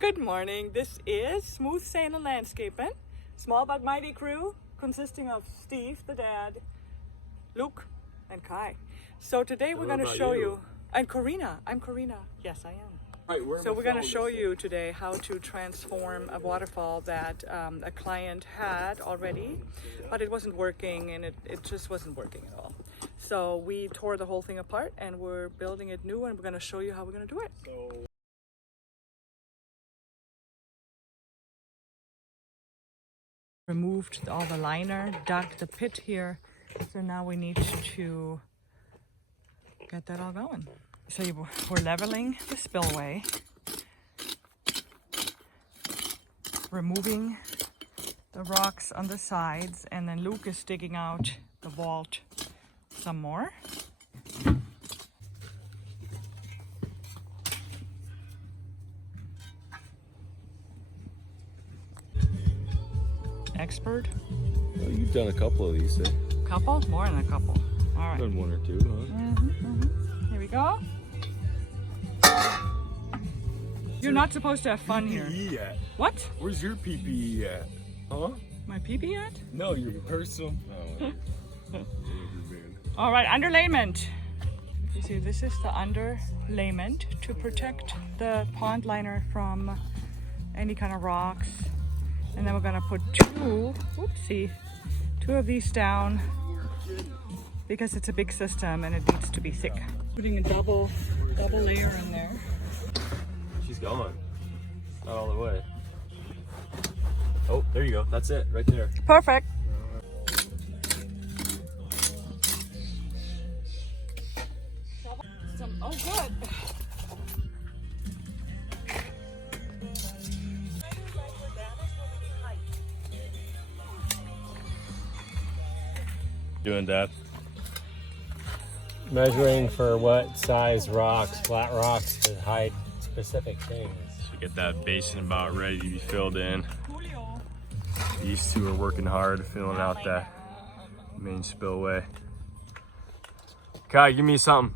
Good morning. This is Smooth Sailing Landscaping, small but mighty crew consisting of Steve, the dad, Luke, and Kai. So today we're going to show you, and Corina. I'm Corina. Yes, I am. Right, so we're going to show you today how to transform a waterfall that a client had already, but it wasn't working, and it just wasn't working at all. So we tore the whole thing apart and we're building it new, and we're going to show you how we're going to do it. Removed all the liner, dug the pit here, so now we need to get that all going. So we're leveling the spillway, removing the rocks on the sides, and then Luke is digging out the vault some more. Expert. Well, you've done a couple of these, eh? Couple? More than a couple. All right. Done one or two, huh? Here we go. You're not supposed to have fun here. PPE at? What? Where's your PPE at? Huh? My PPE at? No, your personal. Oh. All right, underlayment. You see, this is the underlayment to protect the pond liner from any kind of rocks. And then we're gonna put two of these down because it's a big system and it needs to be thick. Putting a double layer in there. She's going. Not all the way. Oh, there you go. That's it, right there. Perfect. Oh, good. Doing, Dad? Measuring for what size rocks, flat rocks, to hide specific things. So get that basin about ready to be filled in. These two are working hard, filling out that main spillway. Kai, give me something.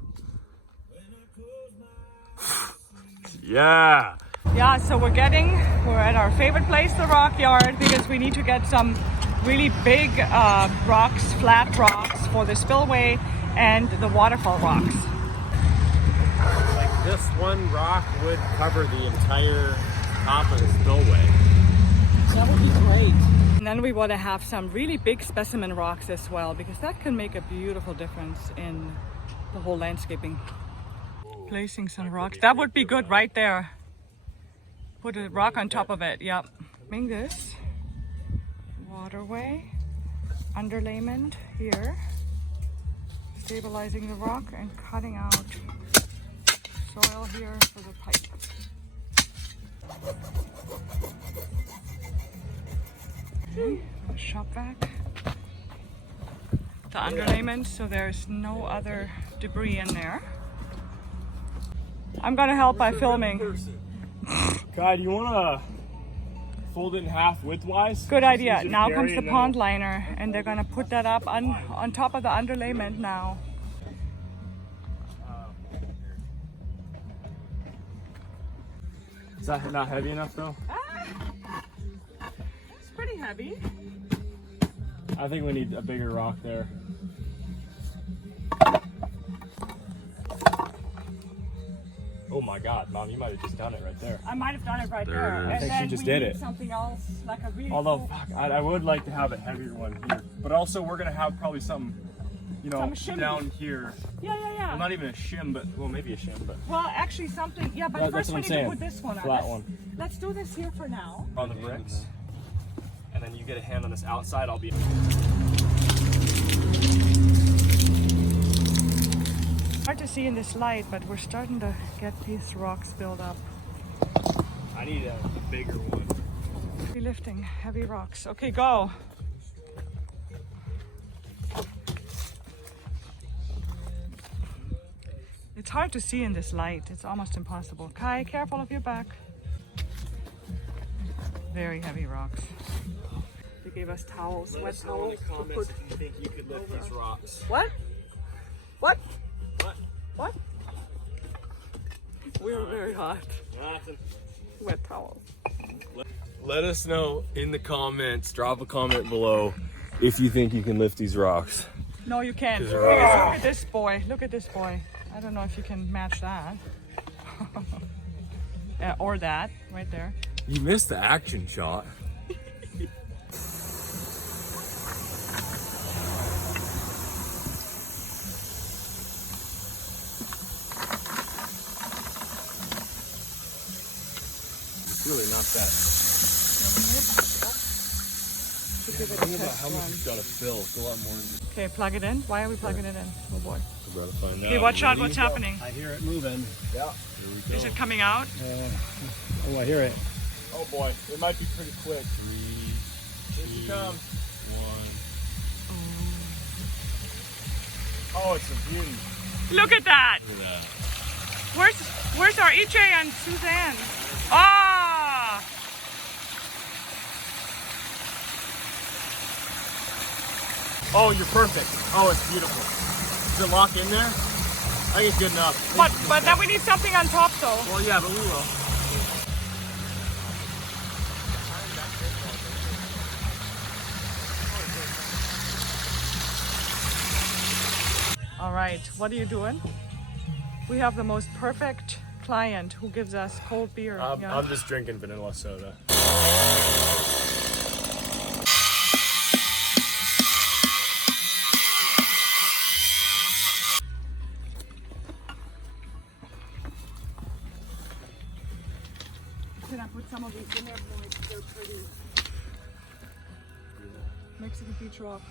Yeah. Yeah, so we're at our favorite place, the rock yard, because we need to get some really big rocks, flat rocks for the spillway and the waterfall rocks. Like this one rock would cover the entire top of the spillway. That would be great. And then we want to have some really big specimen rocks as well, because that can make a beautiful difference in the whole landscaping. Placing some rocks, that would be good right there. Put a rock on top of it, yep. Bring this waterway, underlayment here, stabilizing the rock and cutting out soil here for the pipe. Okay, shop vac the underlayment so there's no other debris in there. I'm gonna help by filming. Kai, do you want to fold it in half widthwise? Good idea. Now comes the pond liner, and they're gonna put that up on top of the underlayment now. Is that not heavy enough though? It's pretty heavy. I think we need a bigger rock there. Oh my God, Mom, you might have just done it right there. I might have done it right there. I think she just did it. Something else, like a really Although, fuck, I would like to have a heavier one here. But also, we're gonna have probably some, you know, down here. Yeah. Well, not even a shim, but well, maybe a shim, but. Well, actually something. Yeah, but That's first what we I'm need saying. to put this one on. Flat one. Let's do this here for now. On the bricks. And then you get a hand on this outside. I'll be. Hard to see in this light, but we're starting to get these rocks built up. I need a bigger one. Lifting heavy rocks. Okay, go. It's hard to see in this light. It's almost impossible. Kai, careful of your back. Very heavy rocks. They gave us towels, wet towels. Let us know in the comments if you think you could lift these rocks. What? What? What? What? We were very hot. Nothing. wet towel. Let us know in the comments, drop a comment below if you think you can lift these rocks. No, you can't. These are Look rocks. at this boy. Look at this boy. I don't know if you can match that. Or that, right there. You missed the action shot. Really not that. Think about how much it's got to fill. It's a lot more than just. Okay, plug it in. Why are we plugging it in? Oh boy. We're about to find out. Okay, watch out. What's happening? I hear it moving. Yeah. Here we go. Is it coming out? Oh, I hear it. Oh boy, it might be pretty quick. 3, 2, 1. Oh, it's a beauty. Look at that. Look at that. Where's our EJ and Suzanne? Ah! Oh, you're perfect. Oh, it's beautiful. Does it lock in there? I think it's good enough. But then we need something on top though. Well, yeah, but we will. All right, what are you doing? We have the most perfect client who gives us cold beer. Yeah. I'm just drinking vanilla soda. Can I put some of these in there, boys? They're pretty. Mexican beach rock.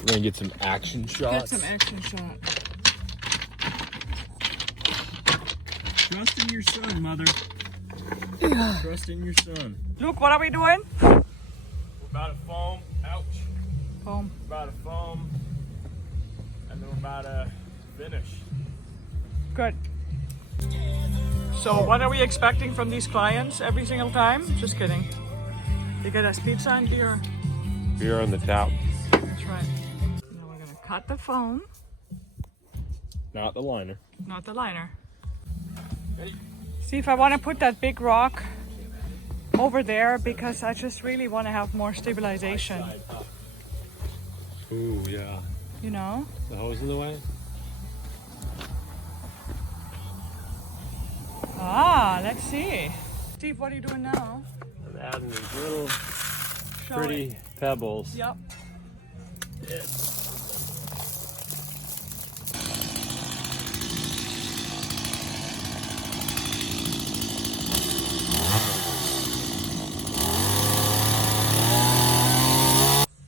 We're gonna get some action Get shots. some action shot. Trust in your son, mother. Trust in your son. Luke, what are we doing? We're about to foam. Ouch. Boom. We're about to foam. And then we're about to finish. Good. So what are we expecting from these clients every single time? Just kidding. They get us pizza and beer. Beer on the tap. That's right. Now we're gonna cut the foam, Not the liner. not the liner. See if I want to put that big rock over there because I just really want to have more stabilization. Ooh, yeah. You know? The hose in the way? Ah, let's see. Steve, what are you doing now? I'm adding these little Show pretty it. pebbles. Yep.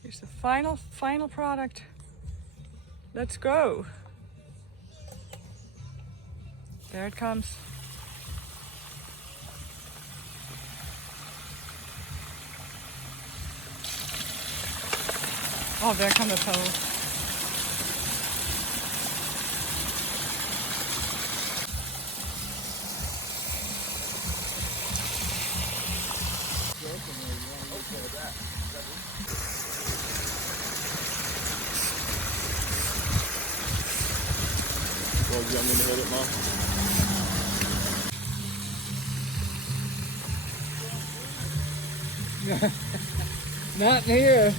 Here's the final product. Let's go. There it comes. Oh, there come the pebbles. Well, you want me to hit it, Mom? Not here.